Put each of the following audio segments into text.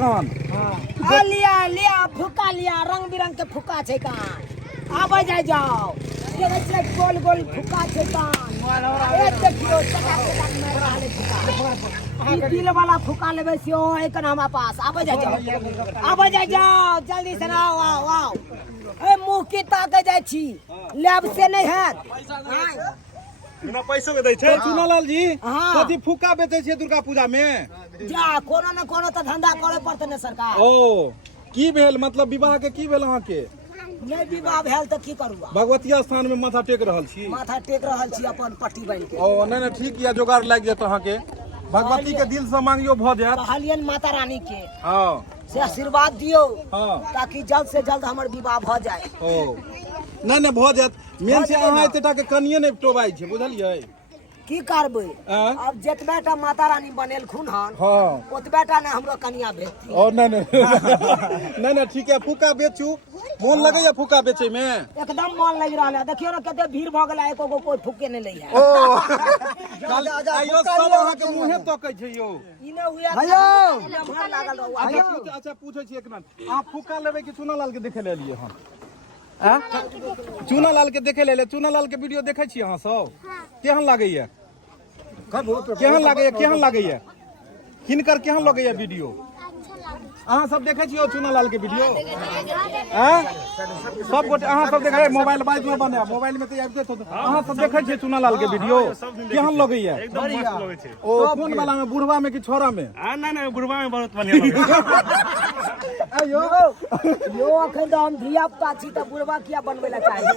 लिया लिया फुका लिया रंग बिरंग के फुका छे कान आबे जाओ देखे छै गोल गोल फुका छे कान ए देखियो चका चका में रहले फुका ई दिल वाला फुका लेबे छियो एकन हमरा पास आबे जाओ जल्दी से आओ ए मुंह की ताके जाय छी लेब से नहीं हैत बिना पैसों के दै छै चुनालाल जी कथि फुका बेचै छै दुर्गा पूजा में जा कोनो न कोनो त धंधा करे पड़ते ने सरकार ओ की भेल मतलब विवाह के की भेल अहाँ के नहीं विवाह भेल त की करू भगवती स्थान में माथा टेक रहल छी अपन पट्टी बन के ओ नहीं ठीक या जोगाड़ लाग जात अहाँ के भगवती के दिल से मांगियो भ जात कहलियन माता रानी के हां से आशीर्वाद दियो ताकि जल्द से जल्द हमर विवाह भ जाए ओ नहीं भ जात मेन से अहाँ एतेटा के कनिये नहीं टोबाई छै बुझलियै की करबै अब जतबेटा माता रानी बनेलखुन हन ओतबेटा ने हमरो कनिया भेटती ओ नहीं ठीक है फुका बेचू मोन लगैया फुका बेचे में एकदम मन लग रहा है देखियो ना कते भीड़ भ गेला एको गो कोई फुके नहीं लैया ओ आइयो सब अहाँ के मुंहे तकै छै यो ई ने हुआ हेलो भर लागल रहू अच्छा पूछै छी एक मिनट अहाँ फुका लेबै कि चुनालाल के देखे लेलिए हन चुनालाल के देखे ले चुनालाल के वीडियो देखे छी अहाँ सब केहन लागैया केहन लागैया हिनकर केहन लगैया वीडियो अहाँ सब देखे छियो चुनालाल के वीडियो सब गोटे अहाँ सब देखे मोबाइल बाइज में बने मोबाइल में तो आबिते तो अहाँ सब देखे छियै चुनालाल के वीडियो केहन लगैया एकदम मस्त लगै छै ओ कोन वाला में बुढ़वा में कि छोरा में नहीं बुढ़वा में बहुत बढ़िया लगै यो अखन तो हम धिया पुता छी त बुढ़वा किया बनबे ला चाही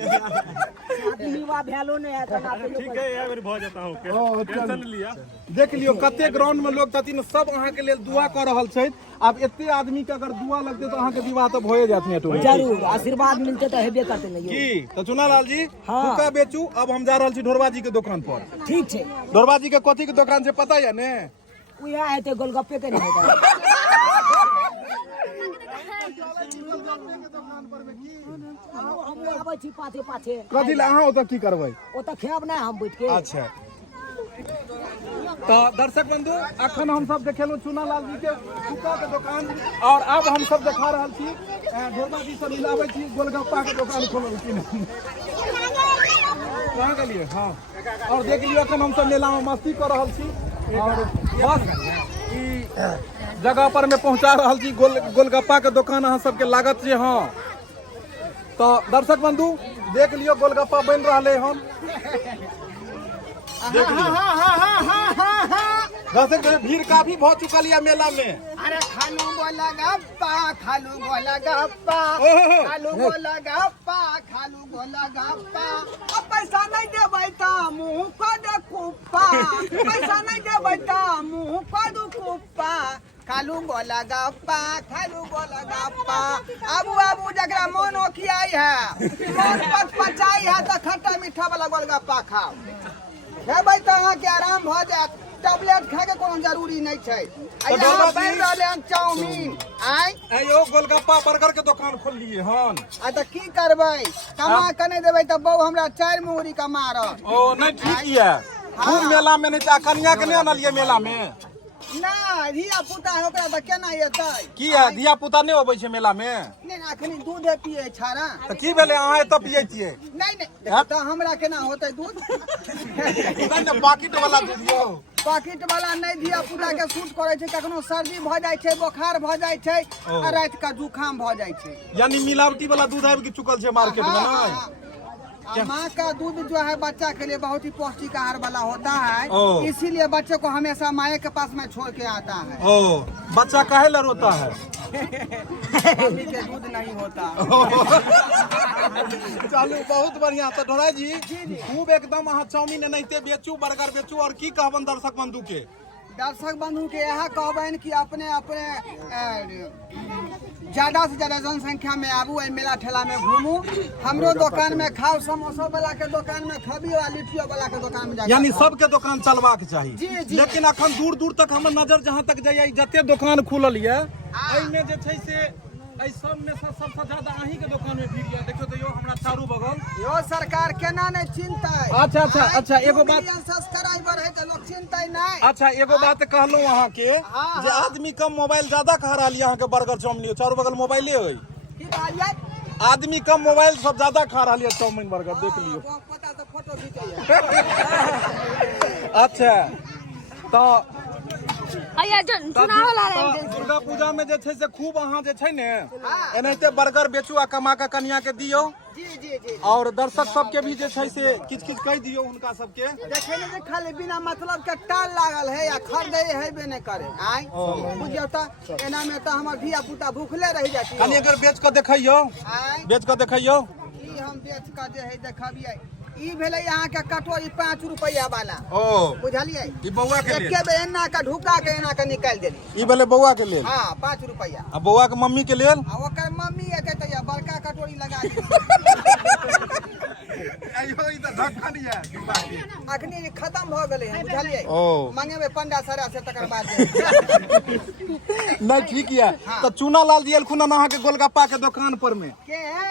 विवाह भेलो नहीं है ठीक है एक बार भ जाता हूं टेंशन लिया देख लियो कते ग्राउंड में लोग छथिन सब अहाँ के लेल दुआ कर रहल छै अब एते आदमी के अगर दुआ लगते तो अहाँ के विवाह तो भए जात ने जरूर आशीर्वाद मिलते तो हेबे करते नहीं की तो चुनालाल जी फुका बेचू अब हम जा रहल छी ढोरबा जी के दुकान पर ठीक छै ढोरबा जी के कथि के दुकान छै पता है ने उया हेते गोलगप्पे के नहीं होता हम आबै छी पाछे कथि ला अहाँ ओतऽ की करबै ओतऽ खेब ना हम बैठ के अच्छा तो दर्शक बंधु अखन हम सब देखेलहुँ चुनालाल जी के फुका के दुकान और अब हम सब देखा रहल छी ढोरबा जी से मिलाबै छी गोलगप्पा के दुकान खोलल छी कहाँ गेलियै हाँ और देख लियो अखन हम सब मेला में मस्ती कर रहल छी और बस ई जगह पर में पहुंचा रहल छी गोलगप्पा के दुकान अहाँ सबके लागत छै हाँ तो दर्शक बंधु देख लियो गोलगप्पा बन रहा हन दर्शक भीड़ काफी बहुत चुकल है मेला में अरे खालू गोलगप्पा अब पैसा नहीं देबै त मुंह को दे कुप्पा पैसा नहीं देबै त मुंह को दे कुप्पा खालू गोलगप्पा आबू जकरा मन ओखियाई है मन पचाई है तो खट्टा मीठा वाला गोलगप्पा खाओ खेबै त अहाँ के आराम भ जात टैबलेट खाए के कोनो जरूरी नहीं छै यहाँ बन रहले हन चाउमीन आयो गोलगप्पा बर्गर के दुकान खोल लिए हन आ त की करबै कमा के नहीं देबै त बहु हमरा 4 मुहरी का मारत ओ नहीं ठीक है खूब मेला में नहीं कन्या के नहीं आनलिए मेला में ना धिया पुता है ओकरा त केना एतै की है धिया पुता नहीं होबै छै मेला में नहीं अखनी दूध पिए छारा त की भेले अहाँ एतऽ पियै छियै नहीं त हमरा केना होतै दूध नहीं पैकेट वाला दूध यौ पैकेट वाला नहीं धिया पुता के सूट करे छै कखनो सर्दी भ जाय छै बुखार भ जाय छै आ रात का जुकाम भ जाय छै यानी मिलावटी वाला दूध आबि के चुकल छै मार्केट में ना माँ का दूध जो है बच्चा के लिए बहुत ही पौष्टिक आहार वाला होता है इसीलिए बच्चे को हमेशा माँ के पास में छोड़ के आता है ओ बच्चा काहे ला रोता है मम्मी के दूध नहीं होता चलू बहुत बढ़िया तो ढोरा जी खूब एकदम अहाँ चाउमीन एनाहिते बेचू बर्गर बेचू और की कहबन दर्शक बंधु के यह कहबन कि अपने ज्यादा से ज्यादा जनसंख्या में आबू मेला ठेला में घूमू हमरो दुकान में खाओ समोसा वाला के दुकान में खबियो आ लिट्टियो वाला के दुकान में यानी सबके दुकान चलबाक चाही लेकिन अखन दूर दूर तक हमर नजर जहाँ तक जाइए जते दुकान खुलल ये एहिमे जे छै से एहि सब में सबसे ज्यादा अहीं के दुकान में भीड़ है। देखियो तो यो हमरा चारू बगल। यो सरकार केना नहीं चिंतै। अच्छा एगो बात सब्सक्राइबर है तो लोग चिंतै नहीं। अच्छा एगो बात कहलूं अहाँ के जे आदमी कम मोबाइल ज्यादा खा रहा अहाँ के बर्गर चाउमीन चारू बगल मोबाइले होई। की कहलियै? आदमी कम मोबाइल सब ज्यादा खा रहा चाउमीन बर्गर देख लियो। पता तो फोटो खींचैया। अच्छा तो चुनाव दुर्गा पूजा में जे छै से खूब अहाँ जे छै ने एनाहिते बर्गर बेचू आ कमा के कनिया के दियो। जी जी जी। और दर्शक सबके भी जे छै से किछ किछ कह दियो हुनका सबके। देखे ने खाली बिना मतलब के टाल लागल है या खरीदे है बे नहीं करे। आई बुझियो त एना में त हमर धिया पुता भूखले रह जाती। कनी अगर बेच के देखैयो आई बेच के देखैयो ई हम बेच के जे है देखबियै। ई भेलै यहाँ के कटोरी 5 रुपया वाला। ओ बुझलियै? ई बौआ के एके बे एना के ढुका के एना के निकाल देली। ई भेले बौआ के लेल। हां 5 रुपया। आ बौआ के मम्मी के लेल आ ओकर मम्मी एते त या बड़का कटोरी लगा दी। आइयो ई त ढक्कन ये। अखनी खत्म भ गेलै है। बुझलियै? ओ मांगे में पंडा सरा से तकर बाद नहीं ठीक है। तो चूना लाल दियल खुना अहाँ के गोलगप्पा के दुकान पर में के है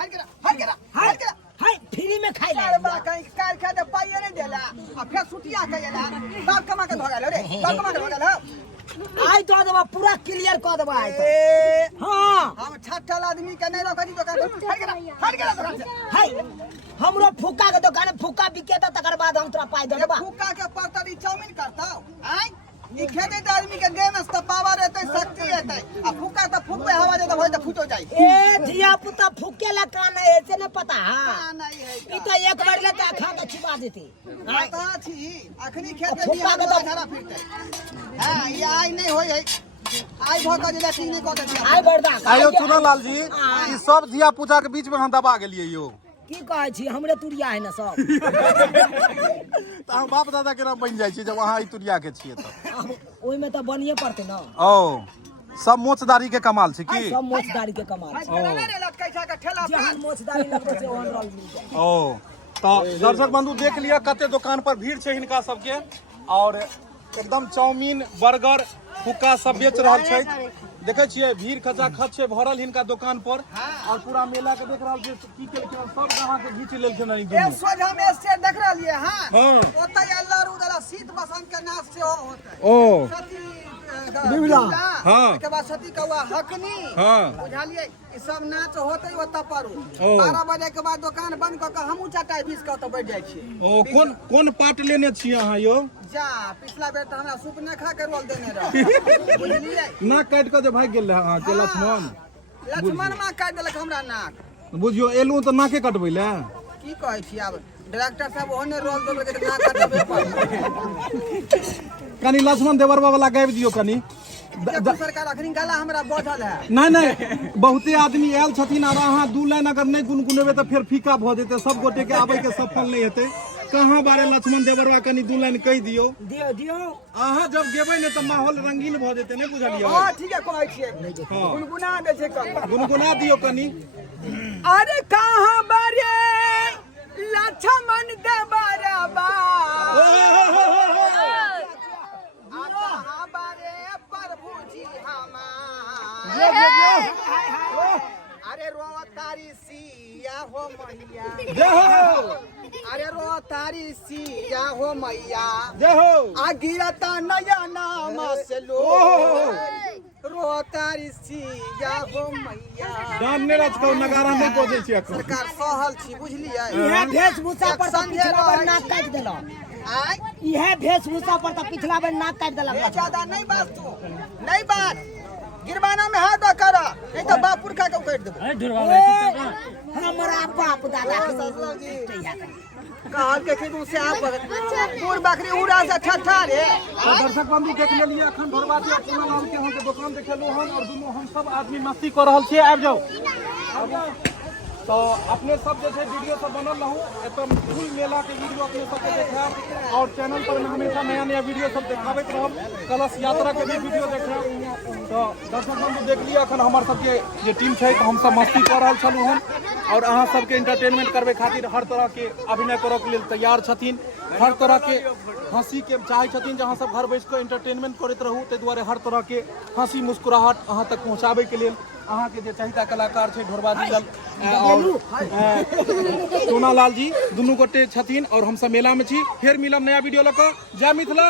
हट के हाय फ्री में खाई काल बा कहीं काल खा दे पाइए नहीं देला आ फिर सुटिया कइला सब कमा के भगाल रे सब कमा के भगाल। आई तो देबा पूरा क्लियर कर देबा आई तो। ए हां हम छठल आदमी के नहीं रोकनी दुकान हट के दुकान से। हाय हमरो फुक्का के दुकान फुक्का बिके त तकर बाद हम तोरा पाई देबा। फुक्का के परतरी चाउमीन करता आई ई खेते त आदमी के देह में त पावर रहते शक्ति रहते आ फुक्का त फुकबे हवा दे त होय त फुटो जाई। ए धिया पुता फुक्के ला कान है ऐसे न पता। नहीं है ई तो एक बार ले के खा के छिपा देती। पता छी अखनी खेते बिया में धरा फिरते। हां ये आई नहीं होय है। आई भोका जे ठीक नहीं कहते छी। आई बर्दाश्त आइयो चूना लाल जी ई सब धिया पूजा के बीच में हम दबा गेलिए यो। की कहै छी हमरे तुरिया है ना सब। तो हम बाप दादा के नाम बन जाय छी जब अहाँ ई तुरिया के छिए त। ओइ में त बनिए पड़ते ना। ओ सब मोचदारी के कमाल छै की। सब मोचदारी के कमाल आज करा रे लटकै के ठेला पे। जहां मोचदारी लगबे से ओहन रोल मिल जाए। ओ तो दर्शक बंधु देख लिया कते दुकान पर भीड़ छै हिनका सबके और एकदम चाउमीन बर्गर फुक्का सब बेच रहल छै। देखे छियै भीड़ खचा खच छै भरल हिनका दुकान पर और पूरा मेला के देख रहल छियै की के सब जहां के घीच लेलखिन ई ए दुनू। सोझा में से देख रहलिए हां हां ओतय अल्लाह रुदला शीत बसंत के नाच से होतै। ओ सती बिमला। हाँ। के बाद सती कौआ हकनी। हाँ। बुझलिए ई सब नाच होतै ओतय पर। ओ। 12 बजे के बाद दुकान बंद क के हमहू चटाई बीस के ओतय बैठ जाय छी। ओ कोन पार्ट लेने छियै अहाँ यो। जा पिछला बेर त हमरा सूप न खा के रोल देने रह। बुझलिए? नाक काट के जे भाग गेल रहे अहाँ के लक्ष्मण। लक्ष्मण मा काट देलक हमरा नाक। बुझियो एलू तो नाके कटबै ले। की कहै छी आब डायरेक्टर साहब ओहने रोल देबै के नाक काटबे पड़ै। कनी लक्ष्मण देवरबा वाला गाबि दियो कनी। देखू सरकार अखनी गला हमरा बढ़ल है। नहीं बहुते आदमी आयल छथिन और अहाँ दू लाइन अगर नहीं गुनगुनेबे तो फिर फीका भ जेते सब गोटे के आबे के सफल नहीं हेते। कहाँ बारे लक्ष्मण देवरबा कनी दू लाइन कह दियो। दियो अहाँ जब गेबै ने तो माहौल रंगीन भ जेते नहीं बुझलियो। हां ठीक है कहै छियै। हाँ। गुनगुना दे छै कम। गुनगुना दियो कनी। अरे कहाँ बारे लक्ष्मण देवरबा कहाँ बारे प्रभु जी हमार। अरे रो तारी सिया हो मैया। जय हो अरे रो तारी सिया हो मैया। जय हो। आ गिरता नया नाम से लो रो तारी सिया हो मैया। डान ने राज को नगारा नहीं पहुंचे छी अखन। सरकार सहल छी बुझलियै। इहे वेशभूषा पर त पिछला बार नाक काट देला। आय इहे वेशभूषा पर त पिछला बार नाक काट देला। ये ज्यादा नहीं बात तू नहीं बात गिरबाना में हाथ कर नहीं तो बाप पुरखा के उकेट देबो। हमरा बाप दादा के ससुर जी कहल के खेतों से आप पूर बकरी उड़ा से ठठा रे। दर्शक बंधु देख लेलिए अखन भरवाती चूना लाल के हम के दुकान देखेलु हम और दुनू हम सब आदमी मस्ती कर रहल छियै। आबि जाओ तो अपने सब जे छै वीडियो सब बनल रहू एतम फुल मेला के वीडियो अपने सबके देखाब और चैनल पर में हमेशा नया नया वीडियो सब देखाबैत रहब। कलश यात्रा के भी वीडियो देखाब। तो दर्शक बंधु देख लिया अखन हमर सबके जे टीम छै तो हम सब मस्ती कर रहल छलू हम और अहाँ सबके एंटरटेनमेंट करबे खातिर हर तरह के अभिनय करऽ के लेल तैयार छथिन। हर तरह के हंसी के चाहे छथिन जहाँ सब घर बैस के एंटरटेनमेंट करैत रहू ताहि दुआरे हर तरह के हंसी मुस्कुराहट अहाँ तक पहुँचाबे के लेल अहाँ के जे चाहिता कलाकार छै ढोरबाजी लाल और सोनालाल जी दुनू गोटे छथिन और हम सब मेला में छी। फेर मिलब नया वीडियो लऽ कऽ। जय मिथिला।